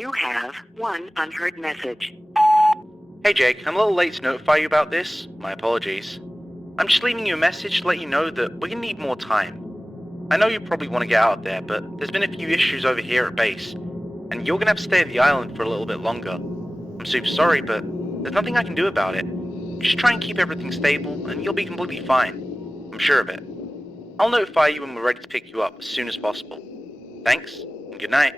You have one unheard message. Hey Jake, I'm a little late to notify you about this. My apologies. I'm just leaving you a message to let you know that we're gonna need more time. I know you probably want to get out there, but there's been a few issues over here at base, and you're gonna have to stay at the island for a little bit longer. I'm super sorry, but there's nothing I can do about it. Just try and keep everything stable, and you'll be completely fine. I'm sure of it. I'll notify you when we're ready to pick you up as soon as possible. Thanks, and good night.